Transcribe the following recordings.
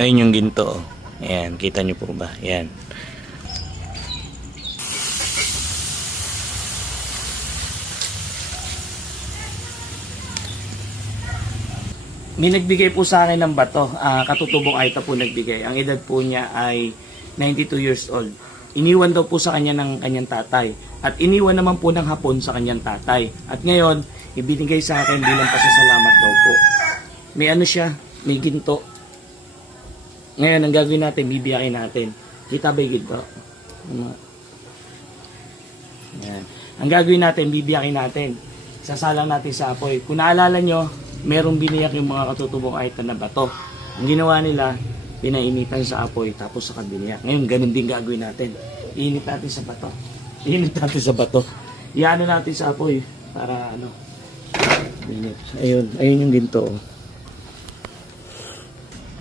Ayun yung ginto. Ayan, kita nyo po ba? Ayan. May nagbigay po sa akin ng bato. Ah, katutubong Aita po nagbigay. Ang edad po niya ay 92 years old. Iniwan daw po sa kanya ng kanyang tatay. At iniwan naman po ng hapon sa kanyang tatay. At ngayon, ibinigay sa akin bilang pasasalamat daw po. May ano siya, may ginto. Ngayon, ang gagawin natin, bibiyakin natin. Kita ba yung? Ano? Ang gagawin natin, bibiyakin natin. Sasalang natin sa apoy. Kung naalala nyo, merong biniyak yung mga katutubong item na bato. Ang ginawa nila, pinainitan sa apoy, tapos sa kabiniyak. Ngayon, ganun din gagawin natin. Iinit natin sa bato. Iinit natin sa bato. Iano natin sa apoy para ano. Ayun, ayun yung ginto.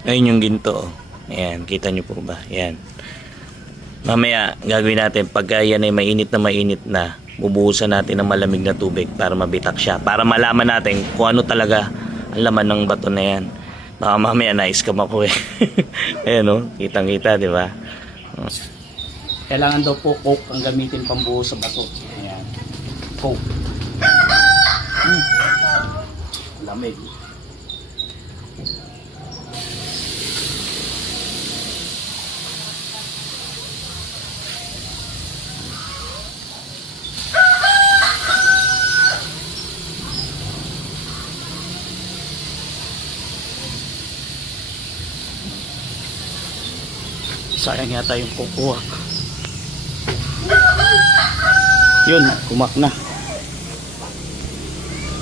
Ayun yung ginto. Oh. Ayan, kita nyo po ba? Ayan. Mamaya, gagawin natin, pagka yan ay mainit na mainit na, bubuhusan natin ng malamig na tubig para mabitak siya. Para malaman natin kung ano talaga ang laman ng bato na yan. Baka mamaya na-scam ako eh. Ayan o, kitang-kita, di ba? Kailangan daw po coke ang gamitin pambuhos sa bato. Ayan. Coke. Hmm. Lamig. Sayang yata yung kukuha. Yun, kumak na.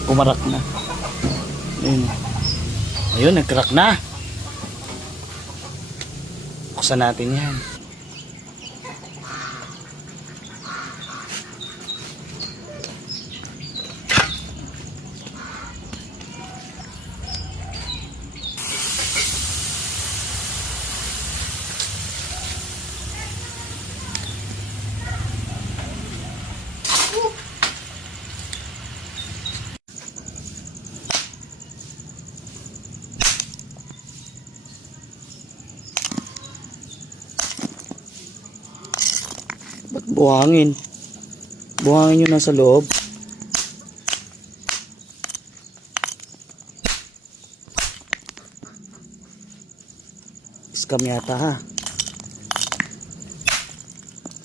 Kumarak na. Ayun. Ayun, nagcrack na. Buksan natin yan. Ba't buhangin? Buhangin yun nasa loob. Scam yata ha.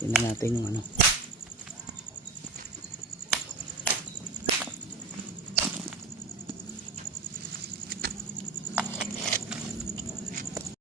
Tingnan natin yung ano.